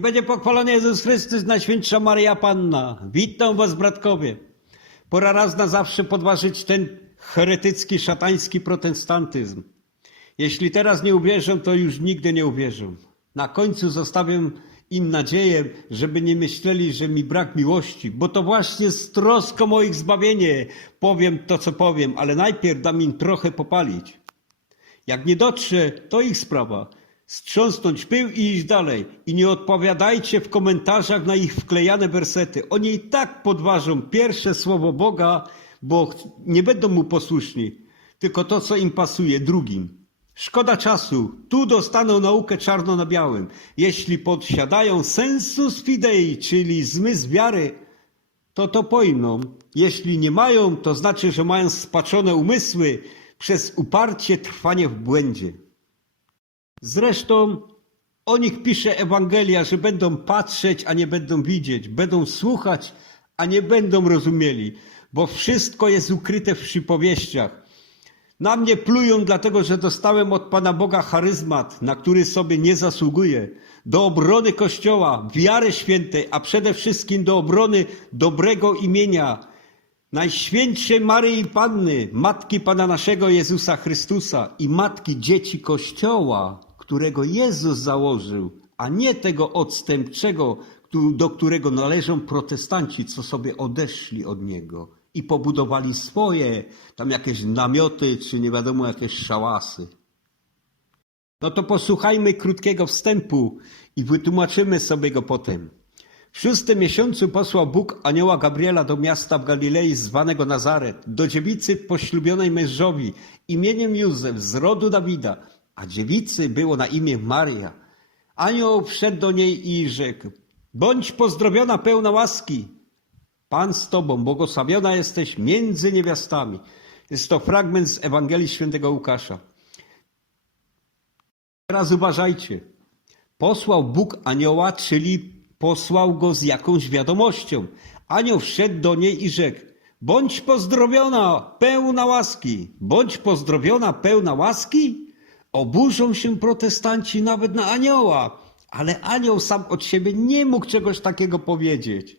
Będzie pochwalony Jezus Chrystus, Najświętsza Maryja Panna. Witam was, bratkowie. Pora raz na zawsze podważyć ten heretycki, szatański protestantyzm. Jeśli teraz nie uwierzą, to już nigdy nie uwierzą. Na końcu zostawię im nadzieję, żeby nie myśleli, że mi brak miłości, bo to właśnie z troską o ich zbawienie powiem to, co powiem, ale najpierw dam im trochę popalić. Jak nie dotrze, to ich sprawa. Strząsnąć pył i iść dalej. I nie odpowiadajcie w komentarzach na ich wklejane wersety. Oni i tak podważą pierwsze słowo Boga, bo nie będą mu posłuszni. Tylko to, co im pasuje, drugim. Szkoda czasu. Tu dostaną naukę czarno na białym. Jeśli podsiadają sensus fidei, czyli zmysł wiary, to to pojmą. Jeśli nie mają, to znaczy, że mają spaczone umysły przez uparcie trwanie w błędzie. Zresztą o nich pisze Ewangelia, że będą patrzeć, a nie będą widzieć, będą słuchać, a nie będą rozumieli, bo wszystko jest ukryte w przypowieściach. Na mnie plują, dlatego że dostałem od Pana Boga charyzmat, na który sobie nie zasługuję, do obrony Kościoła, wiary świętej, a przede wszystkim do obrony dobrego imienia. Najświętszej Maryi Panny, Matki Pana naszego Jezusa Chrystusa i Matki dzieci Kościoła, którego Jezus założył, a nie tego odstępczego, do którego należą protestanci, co sobie odeszli od Niego i pobudowali swoje, tam jakieś namioty, czy nie wiadomo, jakieś szałasy. No to posłuchajmy krótkiego wstępu i wytłumaczymy sobie go potem. W szóstym miesiącu posłał Bóg anioła Gabriela do miasta w Galilei zwanego Nazaret, do dziewicy poślubionej mężowi imieniem Józef z rodu Dawida, a dziewicy było na imię Maria. Anioł wszedł do niej i rzekł, bądź pozdrowiona pełna łaski, Pan z Tobą, błogosławiona jesteś między niewiastami. Jest to fragment z Ewangelii Świętego Łukasza. Teraz uważajcie. Posłał Bóg anioła, czyli posłał go z jakąś wiadomością. Anioł wszedł do niej i rzekł: Bądź pozdrowiona, pełna łaski. Bądź pozdrowiona, pełna łaski. Oburzą się protestanci nawet na anioła, ale anioł sam od siebie nie mógł czegoś takiego powiedzieć,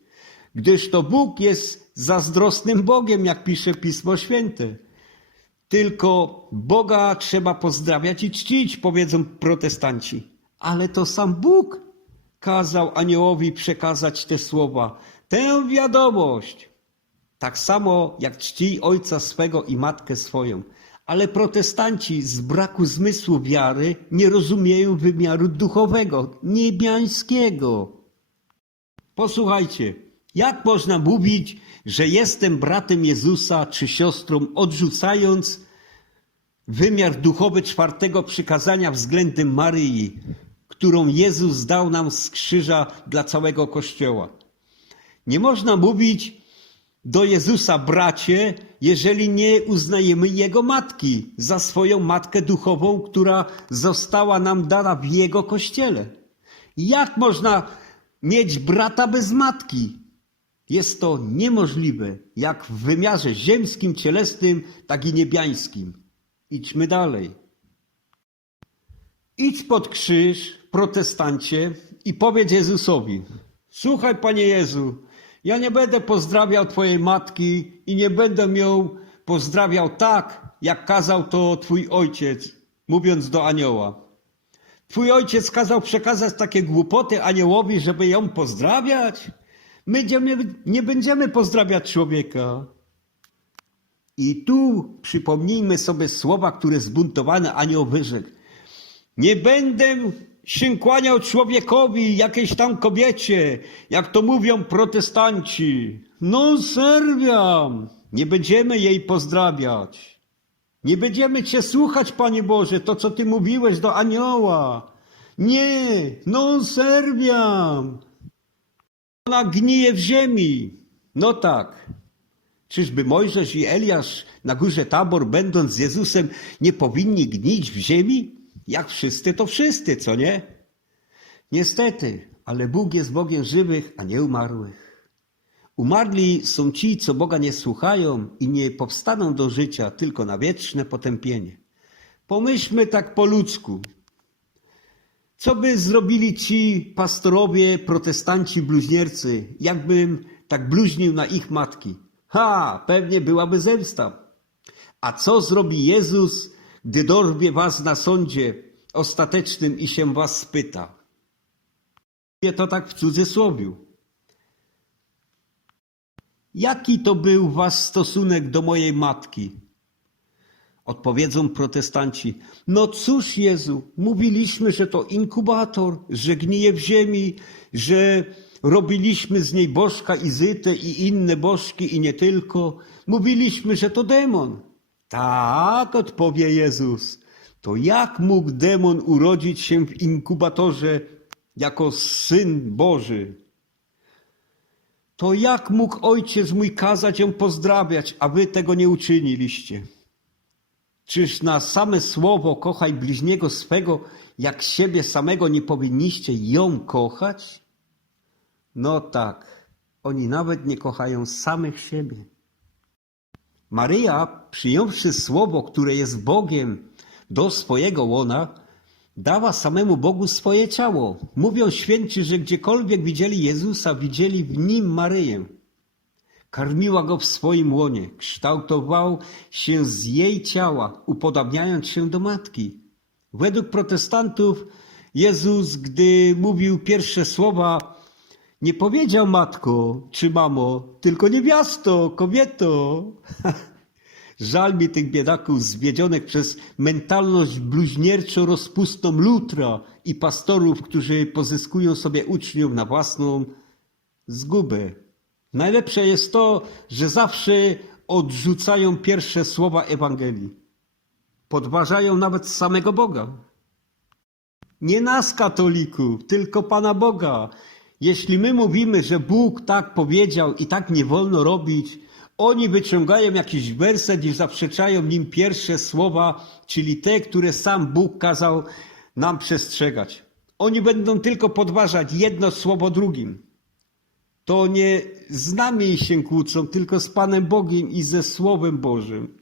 gdyż to Bóg jest zazdrosnym Bogiem, jak pisze Pismo Święte. Tylko Boga trzeba pozdrawiać i czcić, powiedzą protestanci. Ale to sam Bóg kazał aniołowi przekazać te słowa, tę wiadomość. Tak samo jak czci ojca swego i matkę swoją. Ale protestanci z braku zmysłu wiary nie rozumieją wymiaru duchowego, niebiańskiego. Posłuchajcie, jak można mówić, że jestem bratem Jezusa czy siostrą, odrzucając wymiar duchowy czwartego przykazania względem Maryi, którą Jezus dał nam z krzyża dla całego Kościoła. Nie można mówić do Jezusa bracie, jeżeli nie uznajemy Jego matki za swoją matkę duchową, która została nam dana w Jego Kościele. Jak można mieć brata bez matki? Jest to niemożliwe, jak w wymiarze ziemskim, cielesnym, tak i niebiańskim. Idźmy dalej. Idź pod krzyż, protestancie, i powiedz Jezusowi: Słuchaj, Panie Jezu, ja nie będę pozdrawiał Twojej matki i nie będę ją pozdrawiał tak, jak kazał to Twój ojciec, mówiąc do anioła. Twój ojciec kazał przekazać takie głupoty aniołowi, żeby ją pozdrawiać? My nie będziemy pozdrawiać człowieka. I tu przypomnijmy sobie słowa, które zbuntowany anioł wyrzekł. Nie będę się kłaniał człowiekowi, jakiejś tam kobiecie, jak to mówią protestanci. No serwiam, nie będziemy jej pozdrawiać. Nie będziemy Cię słuchać, Panie Boże, to co Ty mówiłeś do anioła. Nie, non serwiam. Ona gnije w ziemi. No tak. Czyżby Mojżesz i Eliasz na górze Tabor, będąc z Jezusem, nie powinni gnić w ziemi? Jak wszyscy, to wszyscy, co nie? Niestety, ale Bóg jest Bogiem żywych, a nie umarłych. Umarli są ci, co Boga nie słuchają i nie powstaną do życia, tylko na wieczne potępienie. Pomyślmy tak po ludzku. Co by zrobili ci pastorowie, protestanci, bluźniercy, jakbym tak bluźnił na ich matki? Ha, pewnie byłaby zemsta. A co zrobi Jezus, gdy dorwie was na sądzie ostatecznym i się was spyta? Mówię to tak w cudzysłowiu. Jaki to był was stosunek do mojej matki? Odpowiedzą protestanci. No cóż, Jezu, mówiliśmy, że to inkubator, że gnije w ziemi, że robiliśmy z niej bożka Izytę i inne bożki i nie tylko. Mówiliśmy, że to demon. Tak, odpowie Jezus. To jak mógł demon urodzić się w inkubatorze jako syn Boży? To jak mógł ojciec mój kazać ją pozdrawiać, a wy tego nie uczyniliście? Czyż na same słowo kochaj bliźniego swego, jak siebie samego nie powinniście ją kochać? No tak, oni nawet nie kochają samych siebie. Maryja, przyjąwszy słowo, które jest Bogiem do swojego łona, dała samemu Bogu swoje ciało. Mówią święci, że gdziekolwiek widzieli Jezusa, widzieli w nim Maryję. Karmiła go w swoim łonie, kształtował się z jej ciała, upodabniając się do matki. Według protestantów Jezus, gdy mówił pierwsze słowa, nie powiedział matko czy mamo, tylko niewiasto, kobieto. Żal mi tych biedaków zwiedzionych przez mentalność bluźnierczo-rozpustną lutra i pastorów, którzy pozyskują sobie uczniów na własną zgubę. Najlepsze jest to, że zawsze odrzucają pierwsze słowa Ewangelii. Podważają nawet samego Boga. Nie nas, katolików, tylko Pana Boga. Jeśli my mówimy, że Bóg tak powiedział i tak nie wolno robić, oni wyciągają jakiś werset i zaprzeczają nim pierwsze słowa, czyli te, które sam Bóg kazał nam przestrzegać. Oni będą tylko podważać jedno słowo drugim. To nie z nami się kłócą, tylko z Panem Bogiem i ze Słowem Bożym.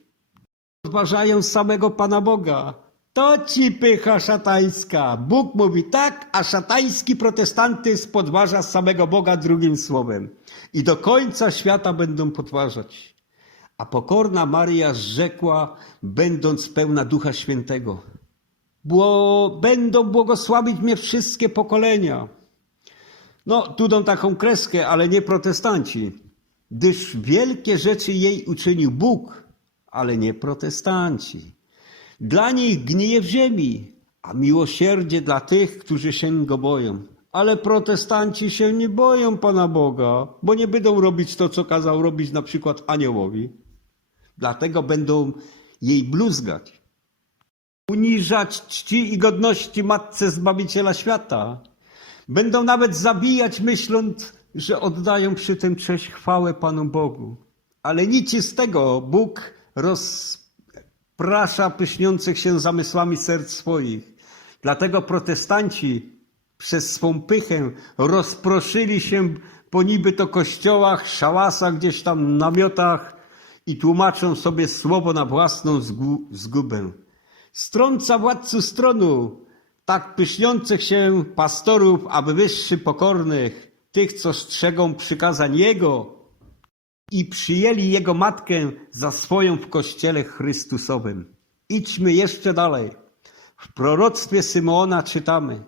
Podważają samego Pana Boga. To ci pycha szatańska. Bóg mówi tak, a szatański protestantyzm podważa samego Boga drugim słowem. I do końca świata będą podważać. A pokorna Maryja rzekła, będąc pełna Ducha Świętego. Bło, będą błogosławić mnie wszystkie pokolenia. No, tu dam taką kreskę, ale nie protestanci. Gdyż wielkie rzeczy jej uczynił Bóg, ale nie protestanci. Dla nich gnije w ziemi, a miłosierdzie dla tych, którzy się go boją. Ale protestanci się nie boją Pana Boga, bo nie będą robić to, co kazał robić na przykład aniołowi. Dlatego będą jej bluzgać. Uniżać czci i godności Matce Zbawiciela świata. Będą nawet zabijać, myśląc, że oddają przy tym cześć chwałę Panu Bogu. Ale nic z tego Bóg rozprasza pyszniących się zamysłami serc swoich. Dlatego protestanci przez swą pychę rozproszyli się po niby to kościołach, szałasach, gdzieś tam namiotach i tłumaczą sobie słowo na własną zgu- zgubę. Strąca władcu stronu, tak pyszniących się pastorów, aby wyższy pokornych, tych, co strzegą przykazań Jego i przyjęli Jego matkę za swoją w Kościele Chrystusowym. Idźmy jeszcze dalej. W proroctwie Symeona czytamy.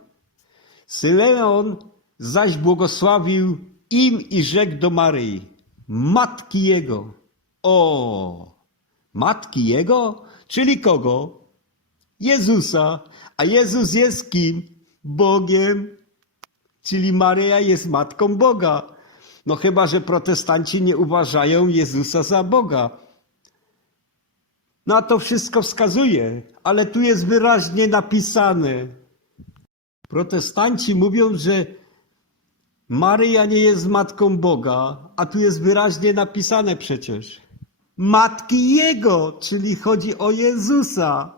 Symeon zaś błogosławił im i rzekł do Maryi, matki Jego. O, matki Jego? Czyli kogo? Jezusa. A Jezus jest kim? Bogiem. Czyli Maryja jest matką Boga. No chyba, że protestanci nie uważają Jezusa za Boga. Na to wszystko wskazuje, ale tu jest wyraźnie napisane. Protestanci mówią, że Maryja nie jest matką Boga, a tu jest wyraźnie napisane przecież. Matki Jego, czyli chodzi o Jezusa.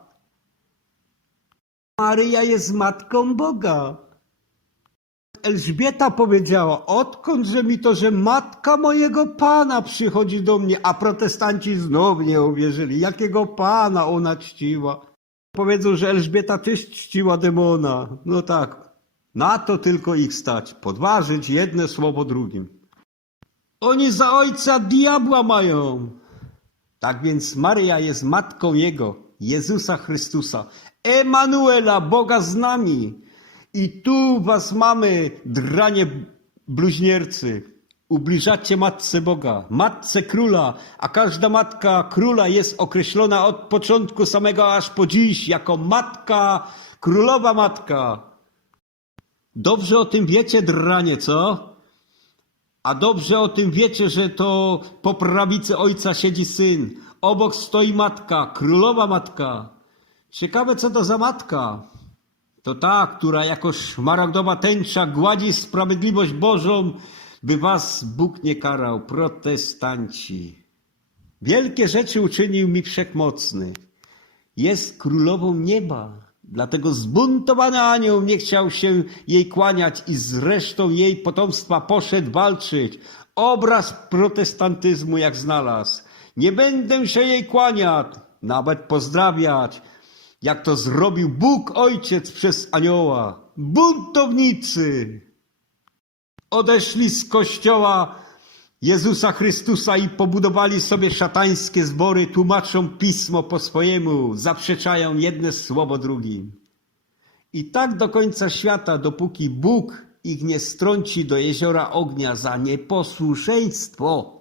Maryja jest matką Boga. Elżbieta powiedziała, odkądże mi to, że matka mojego Pana przychodzi do mnie, a protestanci znów nie uwierzyli, jakiego Pana ona czciła. powiedzą, że Elżbieta też czciła demona. No tak, na to tylko ich stać. Podważyć jedno słowo drugim. Oni za ojca diabła mają. Tak więc Maryja jest matką Jego, Jezusa Chrystusa, Emanuela, Boga z nami. I tu was mamy, dranie bluźniercy. Ubliżacie Matce Boga, Matce Króla, a każda Matka Króla jest określona od początku samego aż po dziś jako Matka, Królowa Matka. Dobrze o tym wiecie, dranie, co? A dobrze o tym wiecie, że to po prawicy ojca siedzi syn, obok stoi matka, królowa matka. Ciekawe, co to za matka? To ta, która jako szmaragdowa tęcza gładzi sprawiedliwość Bożą, by was Bóg nie karał, protestanci. Wielkie rzeczy uczynił mi wszechmocny. Jest królową nieba. Dlatego zbuntowany anioł nie chciał się jej kłaniać i z resztą jej potomstwa poszedł walczyć. Obraz protestantyzmu jak znalazł. Nie będę się jej kłaniać, nawet pozdrawiać, jak to zrobił Bóg Ojciec przez anioła. Buntownicy! Odeszli z kościoła Jezusa Chrystusa i pobudowali sobie szatańskie zbory, tłumaczą pismo po swojemu, zaprzeczają jedne słowo drugim. I tak do końca świata, dopóki Bóg ich nie strąci do jeziora ognia za nieposłuszeństwo.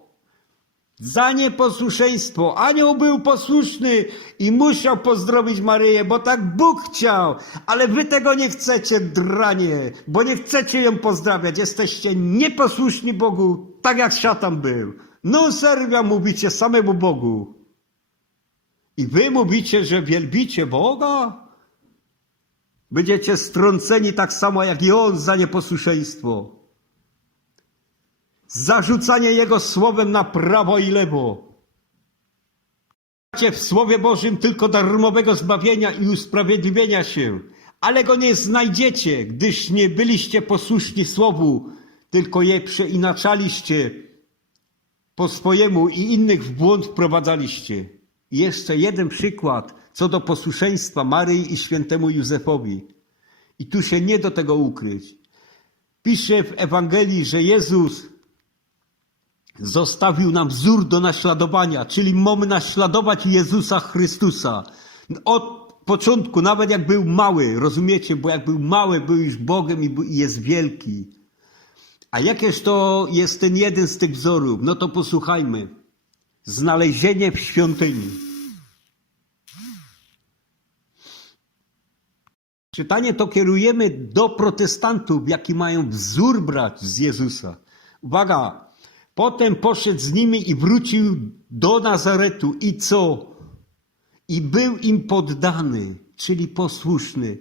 Za nieposłuszeństwo. Anioł był posłuszny i musiał pozdrowić Maryję, bo tak Bóg chciał. Ale wy tego nie chcecie, dranie, bo nie chcecie ją pozdrawiać. Jesteście nieposłuszni Bogu, tak jak szatan był. No serio mówicie samemu Bogu. I wy mówicie, że wielbicie Boga? Będziecie strąceni tak samo jak i on za nieposłuszeństwo. Zarzucanie Jego słowem na prawo i lewo. Macie w Słowie Bożym tylko darmowego zbawienia i usprawiedliwienia się, ale go nie znajdziecie, gdyż nie byliście posłuszni Słowu, tylko je przeinaczaliście po swojemu i innych w błąd wprowadzaliście. I jeszcze jeden przykład co do posłuszeństwa Maryi i świętemu Józefowi. I tu się nie do tego ukryć. Pisze w Ewangelii, że Jezus zostawił nam wzór do naśladowania, czyli mamy naśladować Jezusa Chrystusa. Od początku, nawet jak był mały, rozumiecie, bo jak był mały, był już Bogiem i jest wielki. A jakież to jest ten jeden z tych wzorów? No to posłuchajmy. Znalezienie w świątyni. Czytanie to kierujemy do protestantów, jaki mają wzór brać z Jezusa. Uwaga! Potem poszedł z nimi i wrócił do Nazaretu. I co? I był im poddany, czyli posłuszny.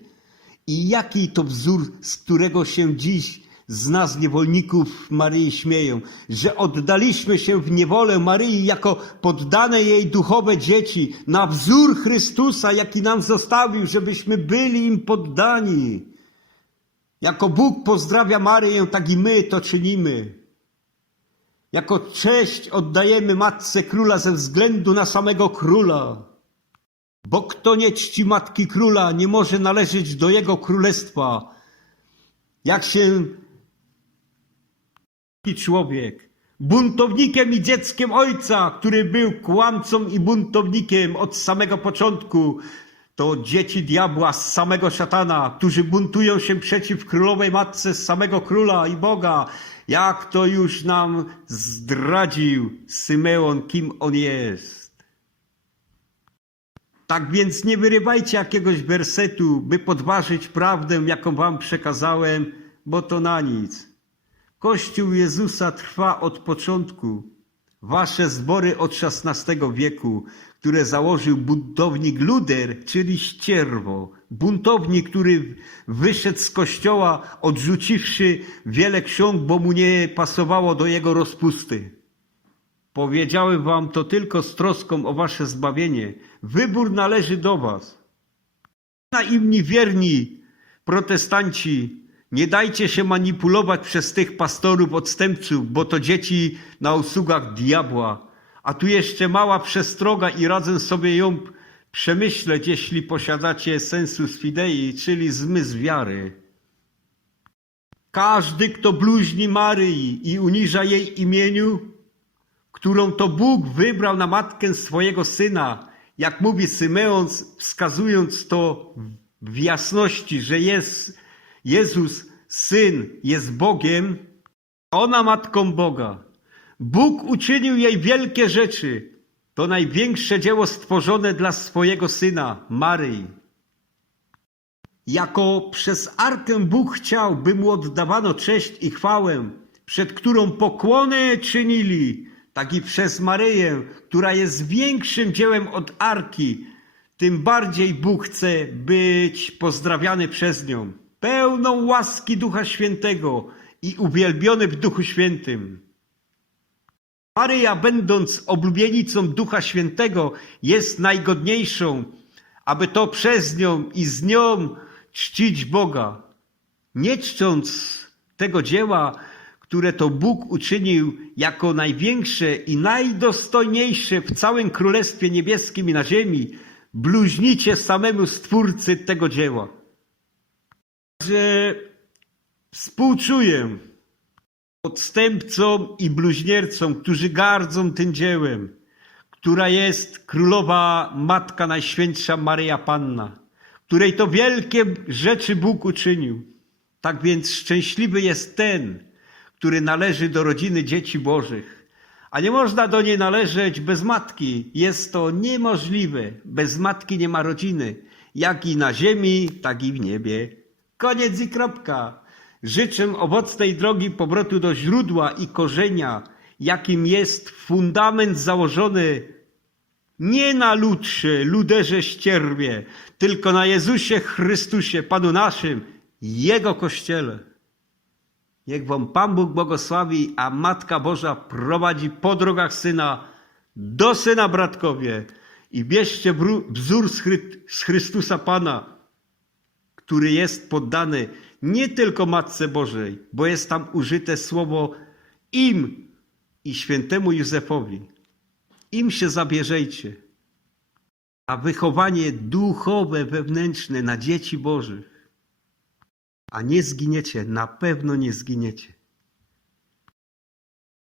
I jaki to wzór, z którego się dziś z nas, niewolników Maryi, śmieją, że oddaliśmy się w niewolę Maryi jako poddane jej duchowe dzieci, na wzór Chrystusa, jaki nam zostawił, żebyśmy byli im poddani. Jako Bóg pozdrawia Maryję, tak i my to czynimy. Jako cześć oddajemy Matce Króla ze względu na samego Króla. Bo kto nie czci Matki Króla, nie może należeć do Jego Królestwa. Jak się człowiek, buntownikiem i dzieckiem ojca, który był kłamcą i buntownikiem od samego początku, to dzieci diabła z samego szatana, którzy buntują się przeciw królowej matce z samego króla i Boga. Jak to już nam zdradził Symeon, kim on jest. Tak więc nie wyrywajcie jakiegoś wersetu, by podważyć prawdę, jaką wam przekazałem, bo to na nic. Kościół Jezusa trwa od początku. Wasze zbory od XVI wieku, które założył buntownik Luder, czyli ścierwo. Buntownik, który wyszedł z kościoła, odrzuciwszy wiele ksiąg, bo mu nie pasowało do jego rozpusty. Powiedziałem wam to tylko z troską o wasze zbawienie. Wybór należy do was. Naimni wierni protestanci, nie dajcie się manipulować przez tych pastorów odstępców, bo to dzieci na usługach diabła. A tu jeszcze mała przestroga i radzę sobie ją przemyśleć, jeśli posiadacie sensus fidei, czyli zmysł wiary. Każdy, kto bluźni Maryi i uniża jej imieniu, którą to Bóg wybrał na matkę swojego syna, jak mówi Symeon, wskazując to w jasności, że jest Jezus, syn, jest Bogiem, ona matką Boga. Bóg uczynił jej wielkie rzeczy. To największe dzieło stworzone dla swojego syna, Maryi. Jako przez arkę Bóg chciał, by mu oddawano cześć i chwałę, przed którą pokłony czynili, tak i przez Maryję, która jest większym dziełem od arki, tym bardziej Bóg chce być pozdrawiany przez nią, pełną łaski Ducha Świętego i uwielbiony w Duchu Świętym. Maryja, będąc oblubienicą Ducha Świętego, jest najgodniejszą, aby to przez nią i z nią czcić Boga. Nie czcząc tego dzieła, które to Bóg uczynił jako największe i najdostojniejsze w całym Królestwie Niebieskim i na ziemi, bluźnicie samemu Stwórcy tego dzieła. Że współczuję odstępcom i bluźniercom, którzy gardzą tym dziełem, która jest królowa Matka Najświętsza Maryja Panna, której to wielkie rzeczy Bóg uczynił. Tak więc szczęśliwy jest ten, który należy do rodziny dzieci Bożych. A nie można do niej należeć bez matki. Jest to niemożliwe. Bez matki nie ma rodziny. Jak i na ziemi, tak i w niebie. Koniec i kropka. Życzę owocnej drogi powrotu do źródła i korzenia, jakim jest fundament założony nie na lutrze, luderze ścierwie, tylko na Jezusie Chrystusie, Panu naszym, Jego Kościele. Niech wam Pan Bóg błogosławi, a Matka Boża prowadzi po drogach Syna do Syna, bratkowie. I bierzcie wzór z Chrystusa Pana, który jest poddany nie tylko Matce Bożej, bo jest tam użyte słowo im i świętemu Józefowi. Im się zabierzejcie. A wychowanie duchowe, wewnętrzne na dzieci Bożych. A nie zginiecie, na pewno nie zginiecie.